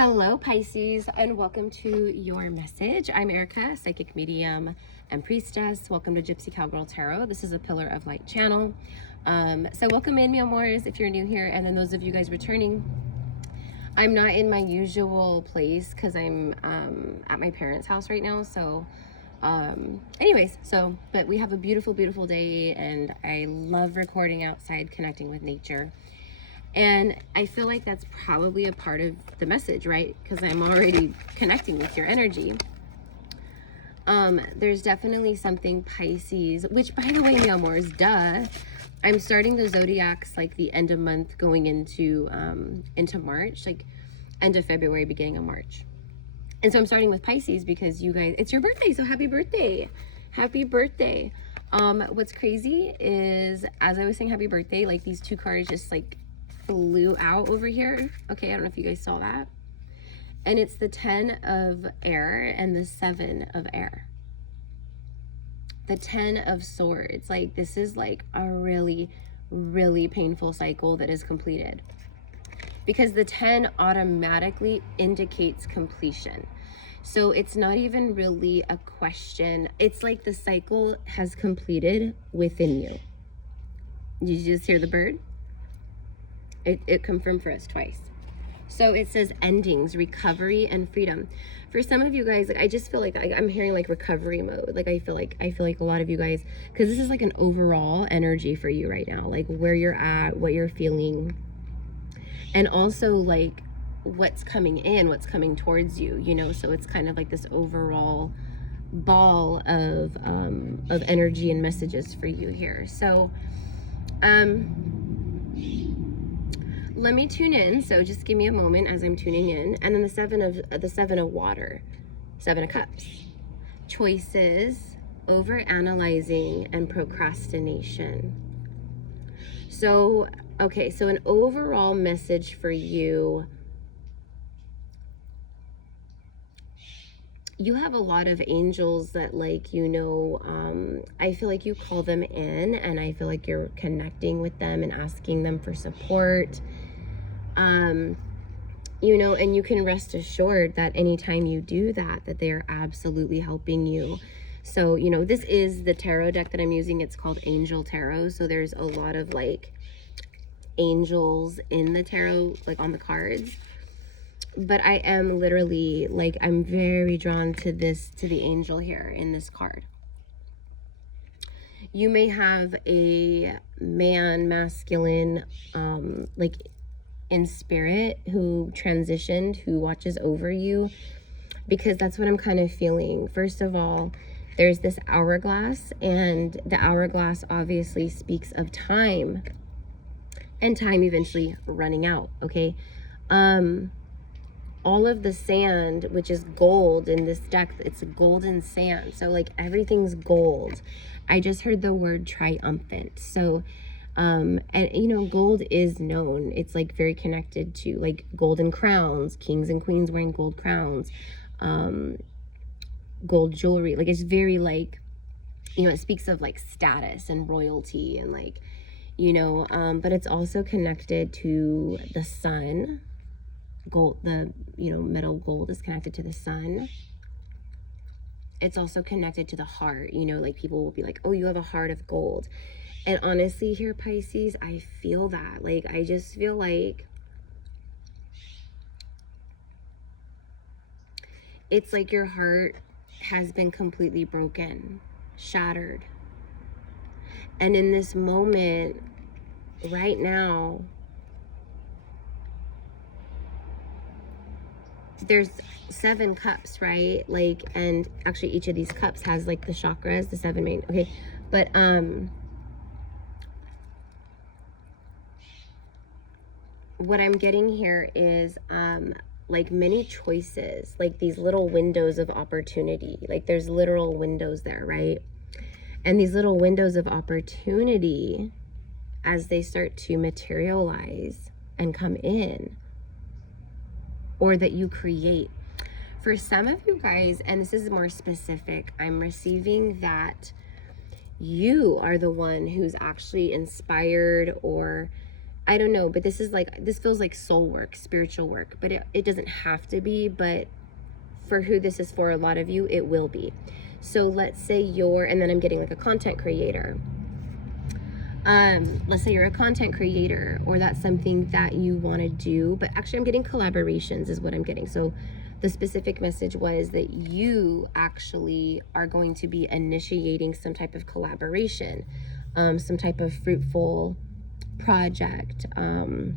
Hello Pisces, and welcome to your message. I'm Erica, psychic medium and priestess. Welcome to Gypsy Cowgirl Tarot. This is a Pillar of Light channel. So welcome in, mi amores, if you're new here, and then those of you guys returning. I'm not in my usual place because I'm at my parents' house right now. So but we have a beautiful, beautiful day, and I love recording outside, connecting with nature. And I feel like that's probably a part of the message, right? Because I'm already connecting with your energy. There's definitely something Pisces, which, by the way, mi amors, duh. I'm starting the zodiacs like the end of month going into March, like end of February, beginning of March. And so I'm starting with Pisces because you guys, it's your birthday, so happy birthday. Happy birthday. What's crazy is, as I was saying happy birthday, like these two cards just like flew out over here. Okay, I don't know if you guys saw that. And it's the 10 of air and the 7 of air. The 10 of swords. Like, this is like a really, really painful cycle that is completed. Because the 10 automatically indicates completion. So it's not even really a question. It's like the cycle has completed within you. Did you just hear the bird? It confirmed for us twice. So it says endings, recovery, and freedom. For some of you guys, like, I just feel like I'm hearing like recovery mode. Like I feel like a lot of you guys, because this is like an overall energy for you right now, like where you're at, what you're feeling, and also like what's coming in, what's coming towards you, you know. So it's kind of like this overall ball of energy and messages for you here. So let me tune in. So just give me a moment as I'm tuning in. And then the seven of water, 7 of cups, choices, over analyzing, and procrastination. So, okay, so an overall message for you. You have a lot of angels that, like, you know, I feel like you call them in, and I feel like you're connecting with them and asking them for support. You know, and you can rest assured that anytime you do that, that they are absolutely helping you. So, you know, this is the tarot deck that I'm using. It's called Angel Tarot. So there's a lot of like angels in the tarot, like on the cards. But I am literally like, I'm very drawn to this, to the angel here in this card. You may have a man, masculine, like in spirit, who transitioned, who watches over you, because that's what I'm kind of feeling. First of all, there's this hourglass, and the hourglass obviously speaks of time, and time eventually running out. Okay, all of the sand, which is gold in this deck, it's golden sand, so like everything's gold. I just heard the word triumphant. So and you know, gold is known, it's like very connected to like golden crowns, kings and queens wearing gold crowns, gold jewelry. Like, it's very like, you know, it speaks of like status and royalty and like, you know, but it's also connected to the sun. Gold, the, you know, metal gold is connected to the sun. It's also connected to the heart. You know, like people will be like, oh, you have a heart of gold. And honestly here, Pisces, I feel that. Like, I just feel like it's like your heart has been completely broken, shattered. And in this moment, right now, there's 7 cups, right? Like, and actually each of these cups has like the chakras, the 7 main, okay? But, what I'm getting here is, like many choices, like these little windows of opportunity. Like there's literal windows there, right? And these little windows of opportunity, as they start to materialize and come in, or that you create. For some of you guys, and this is more specific, I'm receiving that you are the one who's actually inspired or I don't know, but this is like, this feels like soul work, spiritual work, but it doesn't have to be, but for who this is for, a lot of you, it will be. So let's say you're, and then I'm getting like a content creator. Let's say you're a content creator, or that's something that you want to do, but actually I'm getting collaborations is what I'm getting. So the specific message was that you actually are going to be initiating some type of collaboration, some type of fruitful project. You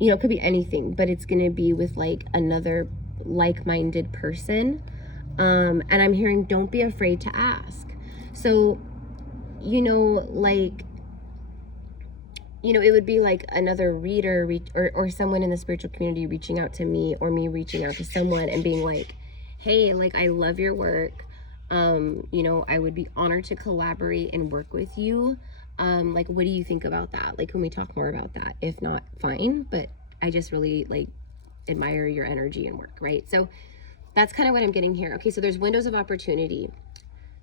know, it could be anything, but it's going to be with like another like-minded person. And I'm hearing, don't be afraid to ask. So, you know, like, you know, it would be like another reader or someone in the spiritual community reaching out to me, or me reaching out to someone and being like, hey, like, I love your work. You know, I would be honored to collaborate and work with you. Like, what do you think about that? Like, can we talk more about that? If not, fine. But I just really like admire your energy and work, right? So that's kind of what I'm getting here. Okay, so there's windows of opportunity.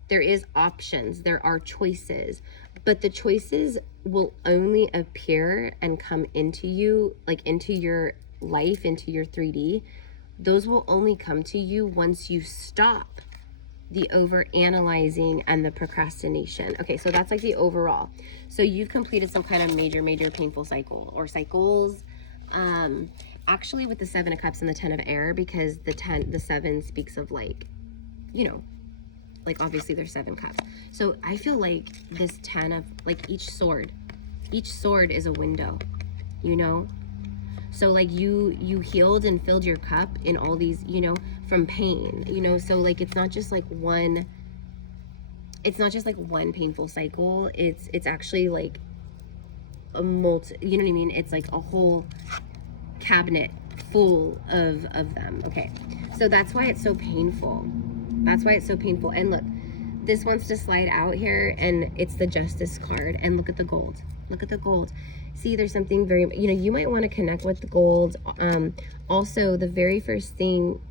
There is options. There are choices. But the choices will only appear and come into you, like into your life, into your 3D. Those will only come to you once you stop the over analyzing and the procrastination. Okay, so that's like the overall. So you've completed some kind of major painful cycle or cycles. Actually with the 7 of Cups and the 10 of Air, because the 7 speaks of like, you know, like obviously there's 7 cups. So I feel like this 10 of like each sword is a window, you know? So like you healed and filled your cup in all these, you know, from pain, you know? So like it's not just like one painful cycle. It's actually like a you know what I mean? It's like a whole cabinet full of them. Okay, so that's why it's so painful. That's why it's so painful. And look, this wants to slide out here, and it's the Justice card. And look at the gold. Look at the gold. See, there's something very, you know, you might want to connect with the gold. Also, the very first thing,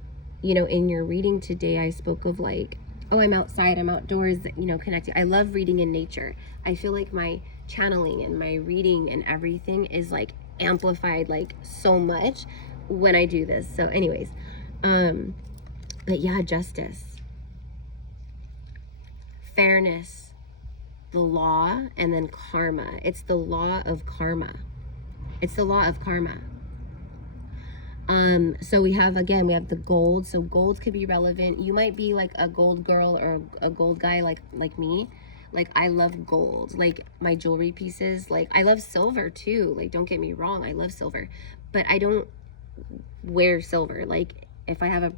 you know, in your reading today, I spoke of like, oh, I'm outside, I'm outdoors, you know, connecting. I love reading in nature. I feel like my channeling and my reading and everything is like amplified like so much when I do this. So anyways, but yeah, justice, fairness, the law, and then karma. It's the law of karma. It's the law of karma. So we have the gold. So gold could be relevant. You might be like a gold girl or a gold guy like me. Like, I love gold, like my jewelry pieces. Like, I love silver too. Like, don't get me wrong, I love silver, but I don't wear silver. Like, if I have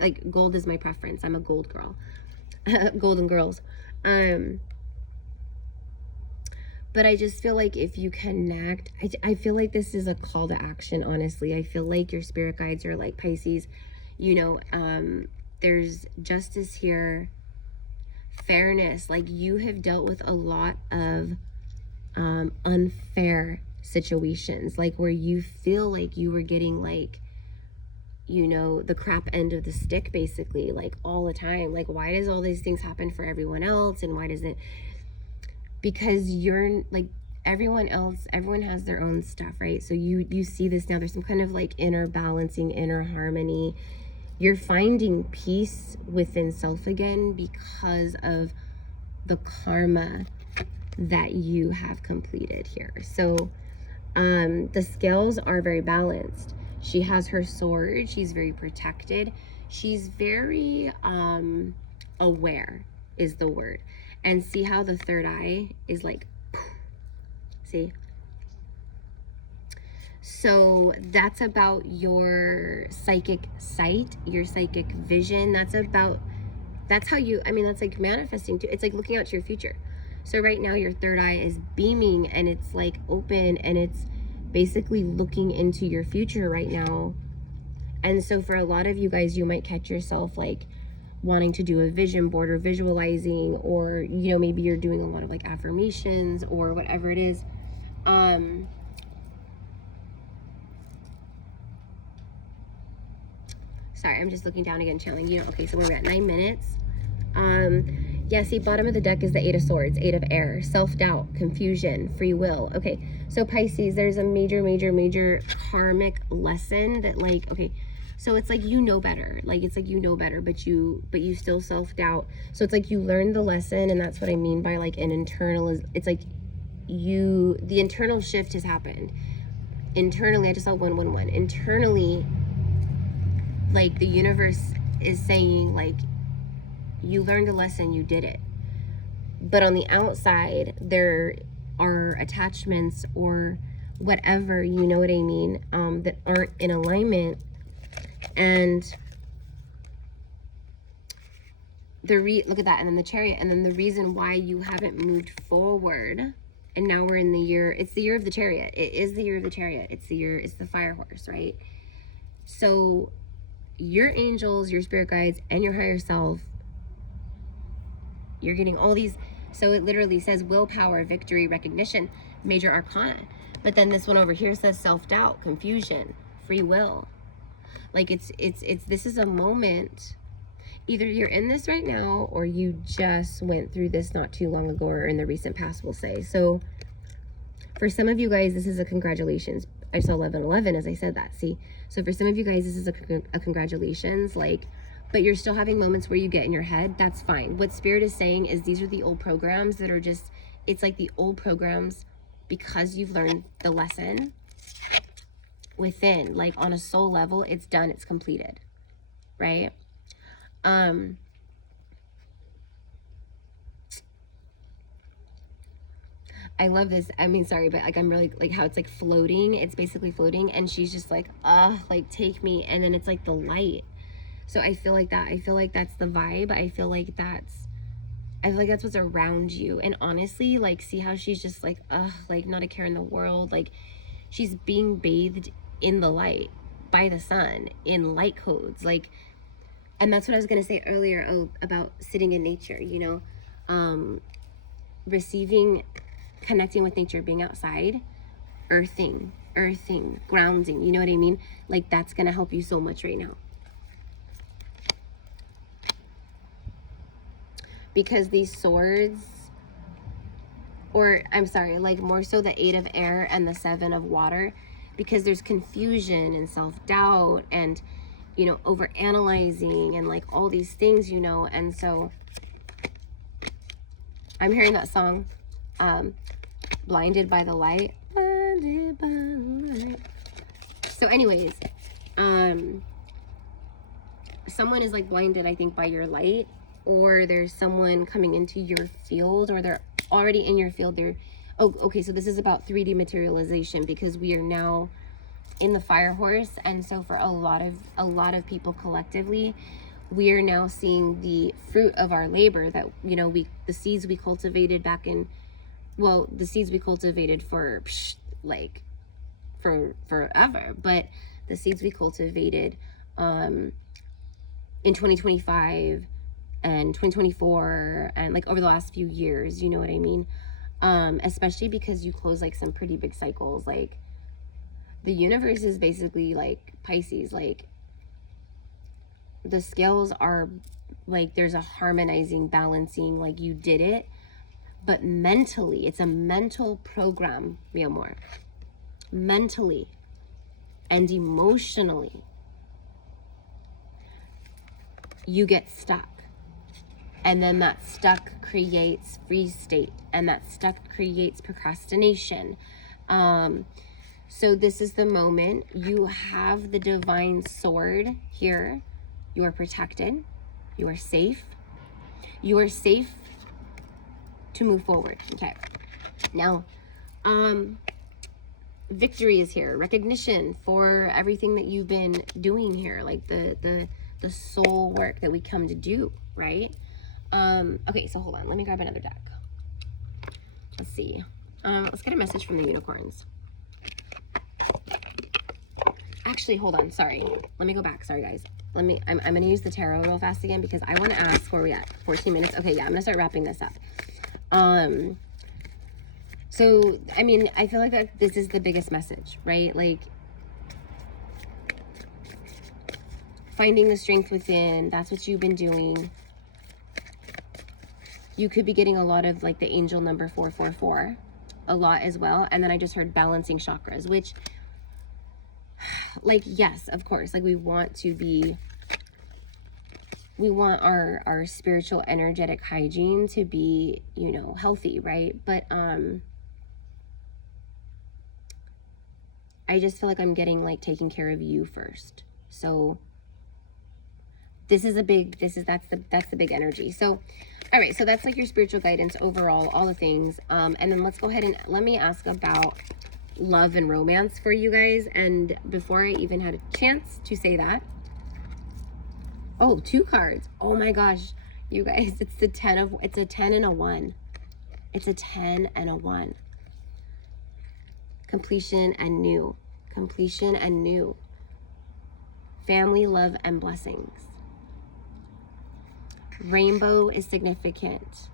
like, gold is my preference. I'm a gold girl. Golden girls. But I just feel like if you connect, I feel like this is a call to action, honestly. I feel like your spirit guides are like, Pisces, you know, there's justice here, fairness. Like, you have dealt with a lot of unfair situations, like where you feel like you were getting like, you know, the crap end of the stick, basically, like all the time. Like, why does all these things happen for everyone else, and why does it? Because you're like, everyone has their own stuff, right? So you see this now, there's some kind of like inner balancing, inner harmony. You're finding peace within self again because of the karma that you have completed here. So the scales are very balanced. She has her sword. She's very protected. She's very aware is the word. And see how the third eye is like, see? So that's about your psychic sight, your psychic vision. That's how you, I mean, that's like manifesting too. It's like looking out to your future. So right now your third eye is beaming, and it's like open, and it's basically looking into your future right now. And so for a lot of you guys, you might catch yourself like wanting to do a vision board or visualizing, or, you know, maybe you're doing a lot of like affirmations or whatever it is. Sorry, I'm just looking down again, channeling, you know. Okay, so we're at 9 minutes. Yeah, see, bottom of the deck is the 8 of Swords, 8 of Air, self-doubt, confusion, free will. Okay, So Pisces, there's a major karmic lesson that, like, okay, so it's like, you know better. Like, it's like, you know better, but you still self-doubt. So it's like, you learned the lesson, and that's what I mean by, like, an internal, it's like, the internal shift has happened. Internally, I just saw 111. Internally, like, the universe is saying, like, you learned a lesson, you did it. But on the outside, there are attachments or whatever, you know what I mean, that aren't in alignment. And look at that, and then the Chariot, and then the reason why you haven't moved forward, and now we're in the year, it's the year of the Chariot. It is the year of the Chariot. It's the fire horse, right? So your angels, your spirit guides, and your higher self, you're getting all these. So it literally says willpower, victory, recognition, major arcana. But then this one over here says self-doubt, confusion, free will. Like, it's this is a moment. Either you're in this right now, or you just went through this not too long ago, or in the recent past, we'll say. So for some of you guys, this is a congratulations. I saw 1111 as I said that, see? So for some of you guys, this is a congratulations, like, but you're still having moments where you get in your head. That's fine. What Spirit is saying is these are the old programs that are just, it's like the old programs, because you've learned the lesson within, like, on a soul level, it's done, it's completed, right? I love this. I mean, sorry, but like, I'm really like how it's like floating. It's basically floating, and she's just like, like, take me. And then it's like the light. So I feel like that. I feel like that's the vibe. I feel like that's what's around you. And honestly, like, see how she's just like, like, not a care in the world. Like, she's being bathed in the light by the sun, in light codes. Like, and that's what I was going to say earlier, about sitting in nature, you know, receiving, connecting with nature, being outside, earthing, grounding, you know what I mean? Like, that's going to help you so much right now. Because these swords, or I'm sorry, like, more so the 8 of air and the 7 of water, because there's confusion and self-doubt and, you know, over analyzing and like all these things, you know. And so I'm hearing that song, Blinded by the Light. Blinded by the light. So anyways, someone is like blinded, I think, by your light, or there's someone coming into your field, or they're already in your field. Okay, so this is about 3D materialization, because we are now in the fire horse. And so for a lot of people collectively, we are now seeing the fruit of our labor, that, you know, the seeds we cultivated back in, well, the seeds we cultivated for like for forever, but the seeds we cultivated in 2025 and 2024 and like over the last few years, you know what I mean? Especially because you close like some pretty big cycles. Like, the universe is basically like Pisces, like, the scales are like, there's a harmonizing, balancing, like, you did it. But mentally, it's a mental program, mi amor. Mentally and emotionally, you get stuck. And then that stuck creates freeze state, and that stuck creates procrastination. So this is the moment. You have the divine sword here. You are protected. You are safe. You are safe to move forward. Okay. Now, victory is here. Recognition for everything that you've been doing here, like the soul work that we come to do, right? Okay, so hold on. Let me grab another deck. Let's see. Let's get a message from the unicorns. Actually, hold on. Sorry. Let me go back. Sorry, guys. I'm going to use the tarot real fast again, because I want to ask, where are we at? 14 minutes? Okay, yeah, I'm going to start wrapping this up. So, I mean, I feel like that this is the biggest message, right? Like, finding the strength within, that's what you've been doing. You could be getting a lot of like the angel number 444, a lot as well. And then I just heard balancing chakras, which, like, yes, of course, like we want our spiritual energetic hygiene to be, you know, healthy, right? But I just feel like I'm getting like taking care of you first. So that's the big energy. So all right, so that's like your spiritual guidance overall, all the things. And then let's go ahead and let me ask about love and romance for you guys. And before I even had a chance to say that, oh, 2 cards. Oh my gosh, you guys, it's a 10 and a 1. It's a 10 and a 1. Completion and new. Completion and new. Family, love, and blessings. Rainbow is significant.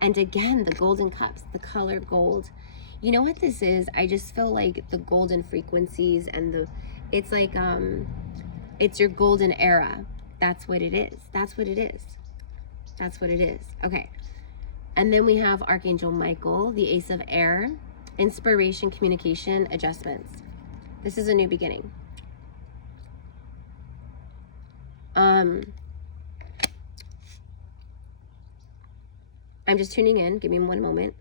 And again, the golden cups, the color gold. You know what this is? I just feel like the golden frequencies and it's like, it's your golden era. That's what it is. That's what it is. That's what it is. Okay. And then we have Archangel Michael, the Ace of Air, inspiration, communication, adjustments. This is a new beginning. I'm just tuning in. Give me one moment.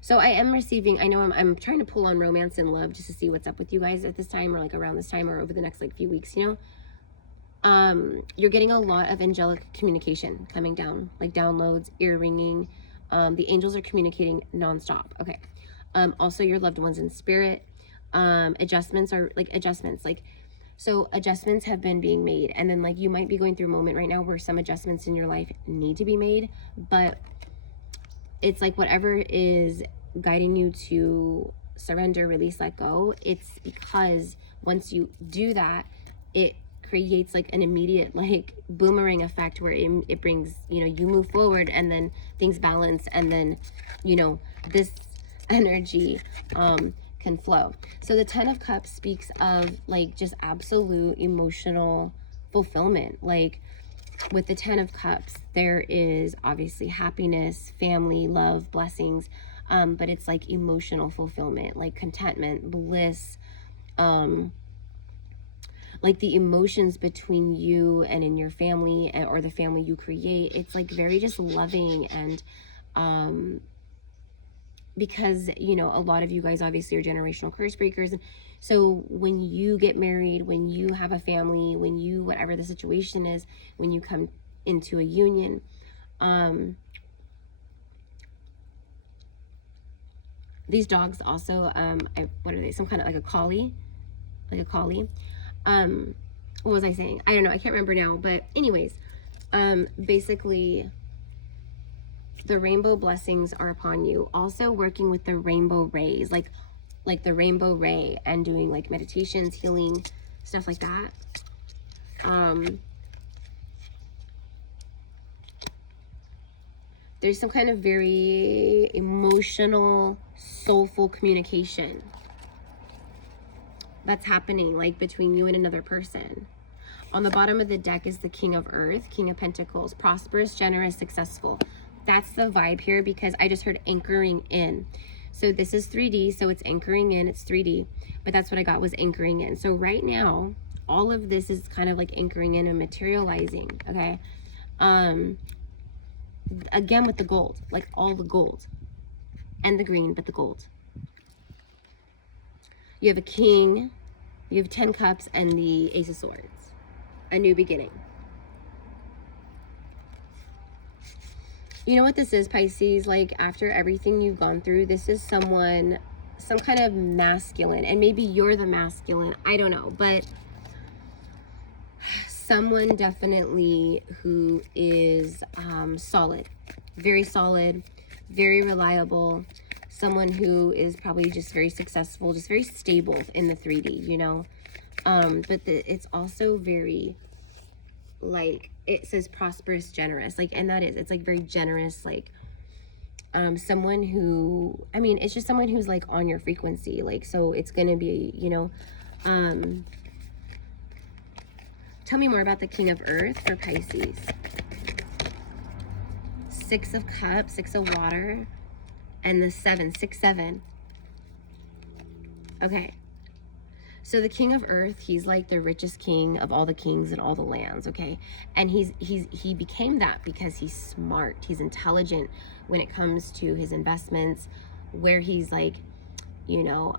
So I am receiving, I know I'm trying to pull on romance and love just to see what's up with you guys at this time, or like around this time, or over the next like few weeks, you know. You're getting a lot of angelic communication coming down, like downloads, ear ringing. The angels are communicating nonstop. Okay. Also your loved ones in spirit. Adjustments are like adjustments, like, so adjustments have been being made. And then like you might be going through a moment right now where some adjustments in your life need to be made, but it's like whatever is guiding you to surrender, release, let go. It's because once you do that, it creates like an immediate like boomerang effect where it brings, you know, you move forward and then things balance, and then, you know, this energy can flow. So the 10 of Cups speaks of like just absolute emotional fulfillment. Like with the 10 of Cups, there is obviously happiness, family, love, blessings, but it's like emotional fulfillment, like contentment, bliss, like the emotions between you and in your family, or the family you create. It's like very just loving. And because, you know, a lot of you guys obviously are generational curse breakers. So when you get married, when you have a family, when you, whatever the situation is, when you come into a union, these dogs also, what are they? Some kind of like a collie, what was I saying? I don't know. I can't remember now, but anyways, basically the rainbow blessings are upon you. Also working with the rainbow rays, like the rainbow ray, and doing like meditations, healing, stuff like that. There's some kind of very emotional, soulful communication that's happening, like between you and another person. On the bottom of the deck is the King of Earth, King of Pentacles, prosperous, generous, successful. That's the vibe here, because I just heard anchoring in. So this is 3D, so it's anchoring in, it's 3D, but that's what I got was anchoring in. So right now, all of this is kind of like anchoring in and materializing, okay? Again with the gold, like all the gold and the green, but the gold. You have a king, you have 10 cups, and the Ace of Swords. A new beginning. You know what this is, Pisces? Like, after everything you've gone through, this is someone, some kind of masculine, and maybe you're the masculine, I don't know, but someone definitely who is solid, very reliable, someone who is probably just very successful, just very stable in the 3D, you know. But it's also very, like, it says prosperous, generous, like, and that is, it's like very generous, like, someone who, I mean, it's just someone who's like on your frequency, like, so it's gonna be, you know, tell me more about the King of Earth for Pisces. 6 of Cups, 6 of Water, and the 7, 6, 7. Okay. So the king of earth, he's like the richest king of all the kings and all the lands, okay? And he became that because he's smart. He's intelligent when it comes to his investments, where he's like, you know,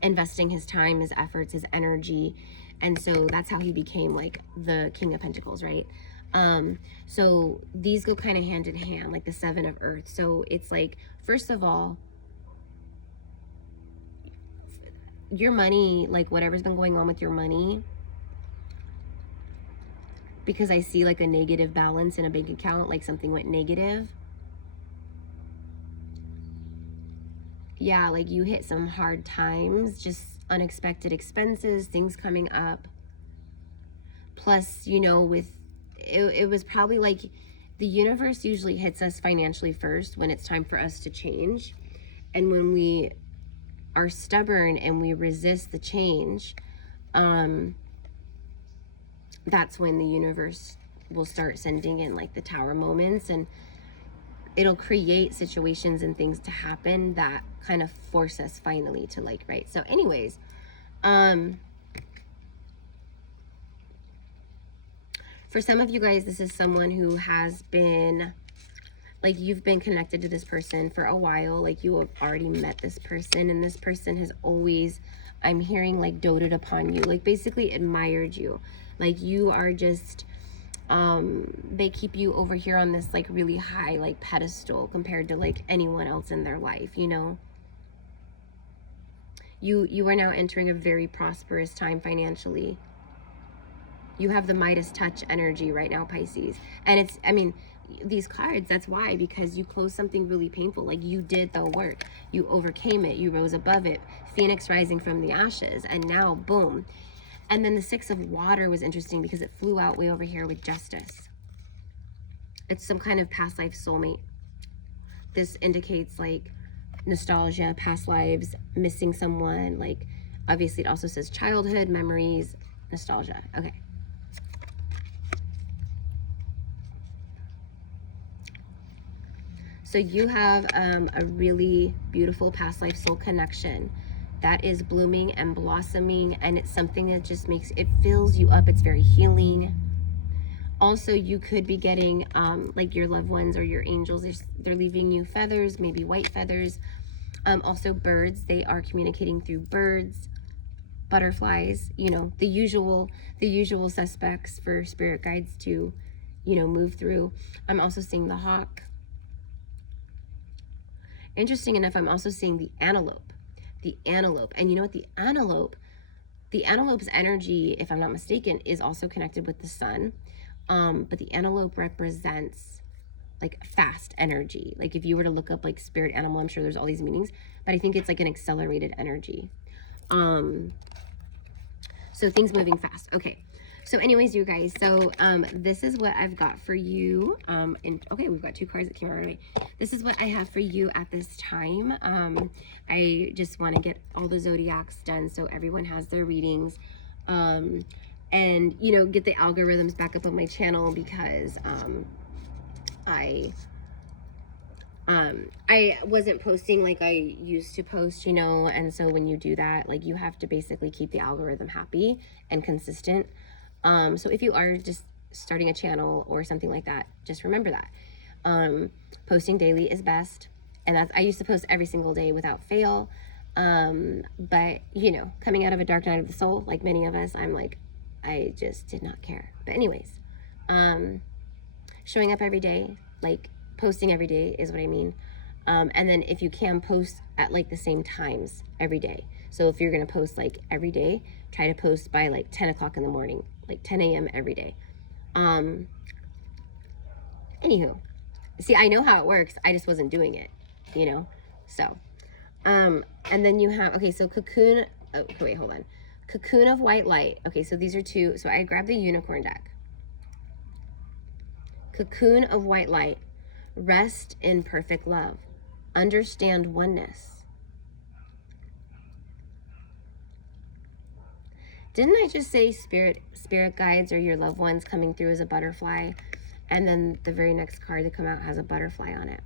investing his time, his efforts, his energy. And so that's how he became like the king of pentacles, right? So these go kind of hand in hand, like the seven of earth. So it's like, first of all, your money, like whatever's been going on with your money, because I see like a negative balance in a bank account, like something went negative. Yeah, like you hit some hard times, just unexpected expenses, things coming up. Plus, you know, with it was probably like the universe usually hits us financially first when it's time for us to change. And when we are stubborn and we resist the change, that's when the universe will start sending in like the tower moments, and it'll create situations and things to happen that kind of force us finally to like, right? So anyways, for some of you guys, this is someone who has been, like, you've been connected to this person for a while, like you have already met this person, and this person has always, I'm hearing, like doted upon you, like basically admired you. Like you are just, they keep you over here on this like really high like pedestal compared to like anyone else in their life, you know. You are now entering a very prosperous time financially. You have the Midas touch energy right now, Pisces. And it's, I mean, these cards, that's why, because you closed something really painful. Like you did the work, you overcame it, you rose above it, phoenix rising from the ashes, and now boom. And then the Six of Water was interesting because it flew out way over here with Justice. It's some kind of past life soulmate. This indicates like nostalgia, past lives, missing someone. Like obviously it also says childhood, memories, nostalgia. Okay. So you have a really beautiful past life soul connection that is blooming and blossoming, and it's something that just makes, it fills you up. It's very healing. Also, you could be getting like your loved ones or your angels, they're leaving you feathers, maybe white feathers. Also birds, they are communicating through birds, butterflies, you know, the usual suspects for spirit guides to, you know, move through. I'm also seeing the hawk. Interesting enough, I'm also seeing the antelope. The antelope. And you know what? The antelope's energy, if I'm not mistaken, is also connected with the sun. But the antelope represents like fast energy. Like if you were to look up like spirit animal, I'm sure there's all these meanings, but I think it's like an accelerated energy. So things moving fast. Okay. So anyways, you guys, so this is what I've got for you. And okay, we've got two cards that came out already. This is what I have for you at this time. I just want to get all the zodiacs done so everyone has their readings. And, you know, get the algorithms back up on my channel because I wasn't posting like I used to post, you know, and so when you do that, like you have to basically keep the algorithm happy and consistent. So if you are just starting a channel or something like that, just remember that. Posting daily is best. And that's, I used to post every single day without fail. But you know, coming out of a dark night of the soul, like many of us, I'm like, I just did not care. But anyways, showing up every day, like posting every day is what I mean. And then if you can post at like the same times every day. So if you're going to post like every day, try to post by like 10 o'clock in the morning, like 10 a.m. every day. Anywho, see, I know how it works. I just wasn't doing it, you know? So, and then you have, okay, so cocoon, oh, wait, hold on. Cocoon of white light. Okay, so these are two. So I grabbed the unicorn deck. Cocoon of white light. Rest in perfect love. Understand oneness. Didn't I just say spirit guides or your loved ones coming through as a butterfly? And then the very next card that come out has a butterfly on it.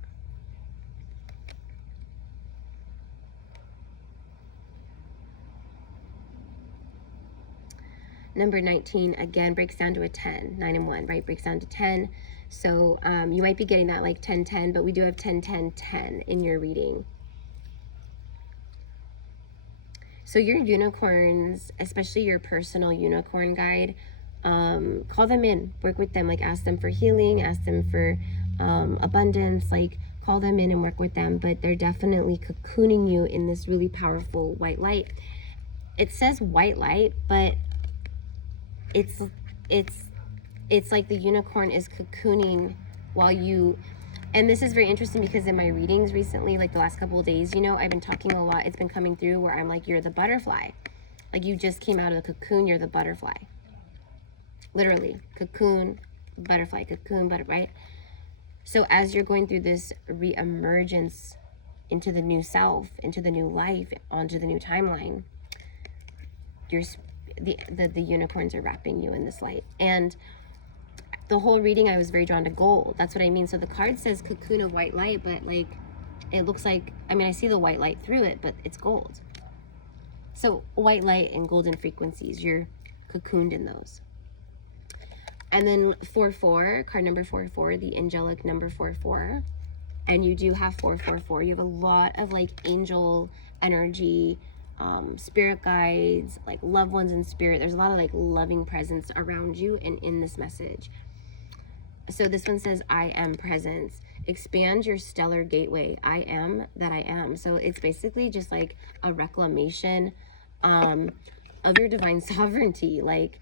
Number 19, again, breaks down to a 10. 9 and 1, right? Breaks down to 10. So you might be getting that like 10, 10, but we do have 10, 10, 10 in your reading. So your unicorns, especially your personal unicorn guide, call them in, work with them, like ask them for healing, ask them for abundance, like call them in and work with them. But they're definitely cocooning you in this really powerful white light. It says white light, but it's like the unicorn is cocooning while you, and this is very interesting because in my readings recently, like the last couple of days, you know, I've been talking a lot, it's been coming through where I'm like, you're the butterfly. Like you just came out of the cocoon, you're the butterfly. Literally, cocoon, butterfly, right? So as you're going through this re-emergence into the new self, into the new life, onto the new timeline, the unicorns are wrapping you in this light. And the whole reading, I was very drawn to gold. That's what I mean. So the card says cocoon of white light, but like, it looks like, I mean, I see the white light through it, but it's gold. So white light and golden frequencies, you're cocooned in those. And then 4-4, card number 4-4, the angelic number 4-4. And you do have 4-4-4. You have a lot of like angel energy, spirit guides, like loved ones in spirit. There's a lot of like loving presence around you and in this message. So this one says, I am presence. Expand your stellar gateway. I am that I am. So it's basically just like a reclamation of your divine sovereignty. Like,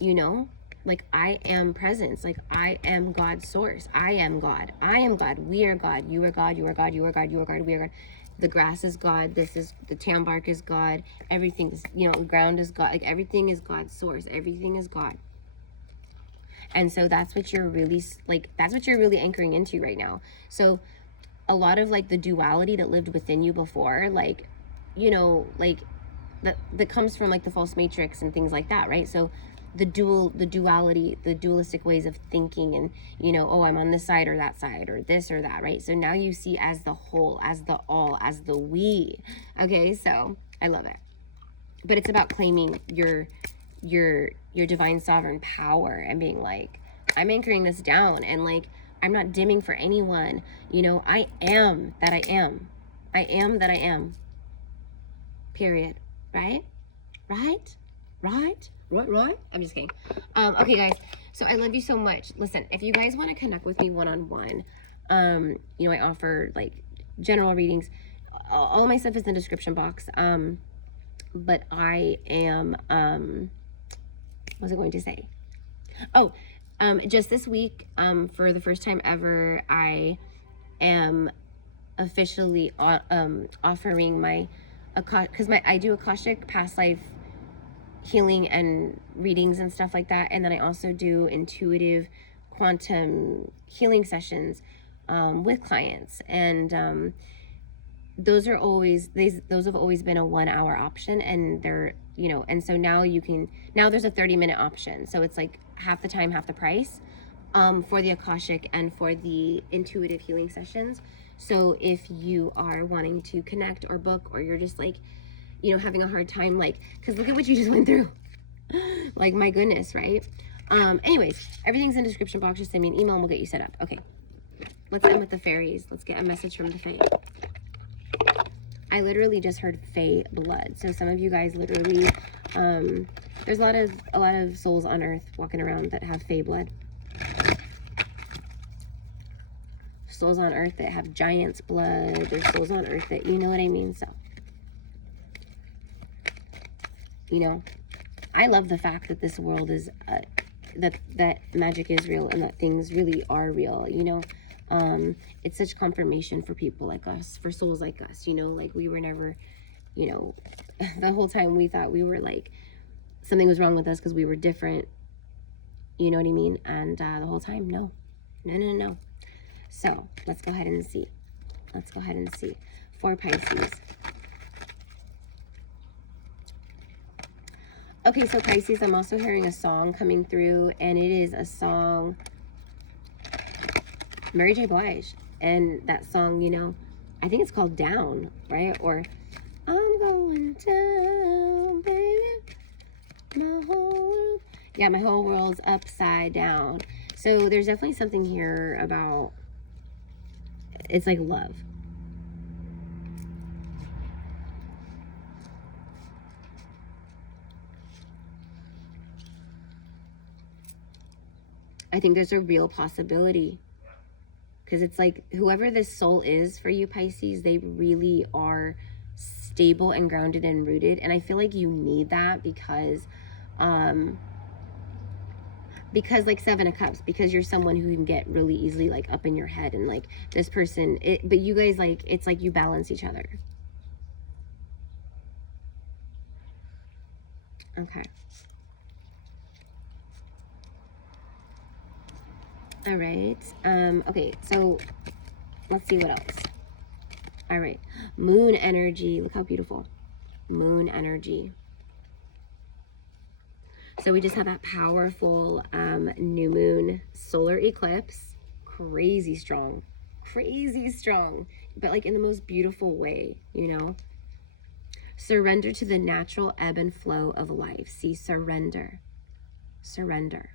you know, like I am presence. Like I am God's source. I am God. I am God. We are God. You are God. You are God. You are God. You are God. We are God. The grass is God. This is the tam bark is God. Everything is, you know, ground is God. Like everything is God's source. Everything is God. And so that's what you're really like, that's what you're really anchoring into right now. So a lot of like the duality that lived within you before, like, you know, like that comes from like the false matrix and things like that, right? So the duality, the dualistic ways of thinking and, you know, oh, I'm on this side or that side or this or that, right? So now you see as the whole, as the all, as the we. Okay, so I love it. But it's about claiming your divine sovereign power and being like, I'm anchoring this down and like, I'm not dimming for anyone. You know, I am that I am. I am that I am. Period. Right? Right? Right? Right? I'm just kidding. Okay, guys. So I love you so much. Listen, if you guys want to connect with me one-on-one, you know, I offer like general readings. All my stuff is in the description box. But I am, what was I going to say? Oh, just this week, for the first time ever, I am officially offering my, because I do Akashic past life healing and readings and stuff like that, and then I also do intuitive quantum healing sessions with clients, and those have always been a 1 hour option, and they're, you know, and so now there's a 30-minute option, so it's like half the time, half the price, for the Akashic and for the intuitive healing sessions. So if you are wanting to connect or book, or you're just like, you know, having a hard time, like, because look at what you just went through. Like, my goodness, right? Anyways, everything's in the description box. Just send me an email and we'll get you set up. Okay, let's end with the fairies. Let's get a message from the fae. I literally just heard fae blood. So some of you guys literally, there's a lot of souls on earth walking around that have fae blood. Souls on earth that have giants blood. There's souls on earth that, you know what I mean? So, you know, I love the fact that this world is, that magic is real and that things really are real, you know. It's such confirmation for people like us, for souls like us, you know, like we were never, you know, the whole time we thought we were like, something was wrong with us because we were different, you know what I mean? And the whole time, no. So let's go ahead and see. For Pisces. Okay, so Pisces, I'm also hearing a song coming through, and it is a song, Mary J. Blige. And that song, you know, I think it's called Down, right? Or I'm going down, baby. My whole world. Yeah, my whole world's upside down. So there's definitely something here about, it's like love. I think there's a real possibility, because it's like whoever this soul is for you, Pisces, they really are stable and grounded and rooted. And I feel like you need that because like Seven of Cups, because you're someone who can get really easily like up in your head, and like this person, but you guys, like, it's like you balance each other. Okay. All right. Okay, so let's see what else. All right. Moon energy. Look how beautiful. Moon energy. So we just had that powerful new moon solar eclipse. Crazy strong. Crazy strong. But like in the most beautiful way, you know? Surrender to the natural ebb and flow of life. See, surrender. Surrender.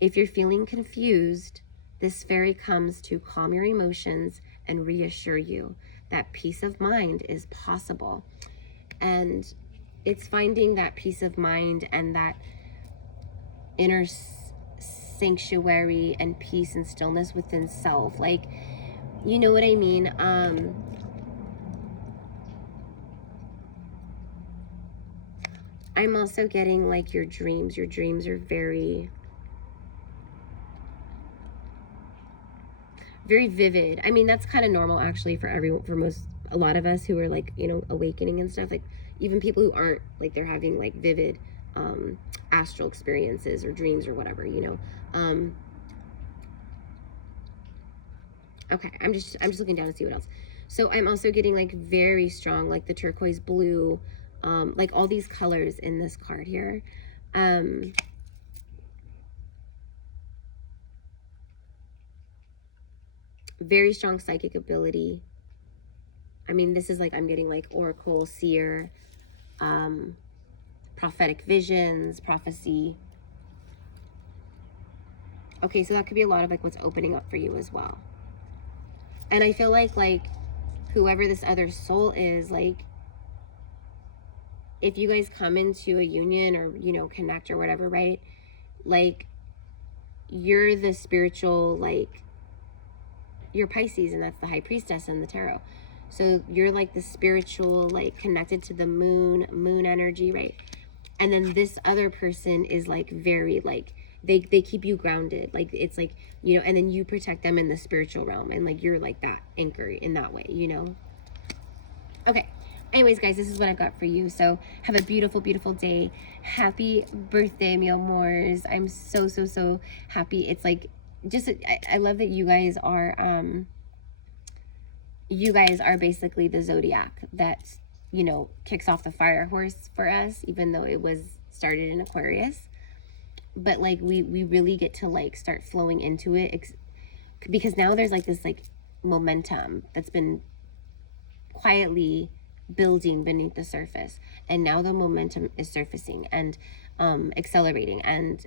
If you're feeling confused, this fairy comes to calm your emotions and reassure you that peace of mind is possible. And it's finding that peace of mind and that inner sanctuary and peace and stillness within self. Like, you know what I mean? I'm also getting like your dreams. Your dreams are very vivid. I mean, that's kind of normal actually for a lot of us who are like, you know, awakening and stuff. Like even people who aren't, like, they're having like vivid astral experiences or dreams or whatever, you know. Okay, I'm just looking down to see what else. So I'm also getting like very strong, like the turquoise blue, like all these colors in this card here. Very strong psychic ability. I mean, this is like, I'm getting like oracle, seer, prophetic visions, prophecy. Okay, so that could be a lot of like what's opening up for you as well. And I feel like whoever this other soul is, like, if you guys come into a union or, you know, connect or whatever, right? Like, you're the spiritual, like, you're Pisces, and that's the high priestess in the tarot. So you're like the spiritual, like, connected to the moon energy, right? And then this other person is like very, like, they keep you grounded. Like, it's like, you know, and then you protect them in the spiritual realm, and like you're like that anchor in that way, you know? Okay. Anyways, guys, this is what I've got for you. So have a beautiful, beautiful day. Happy birthday, mi amors. I'm so, so, so happy. It's like, just, I love that you guys are basically the zodiac that, you know, kicks off the fire horse for us, even though it was started in Aquarius. But like we really get to like start flowing into it, because now there's like this like momentum that's been quietly building beneath the surface, and now the momentum is surfacing and accelerating, and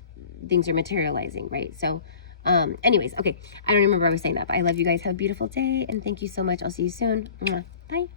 things are materializing, right? So anyways, okay, I don't remember I was saying that, but I love you guys. Have a beautiful day, and thank you so much. I'll see you soon. Bye.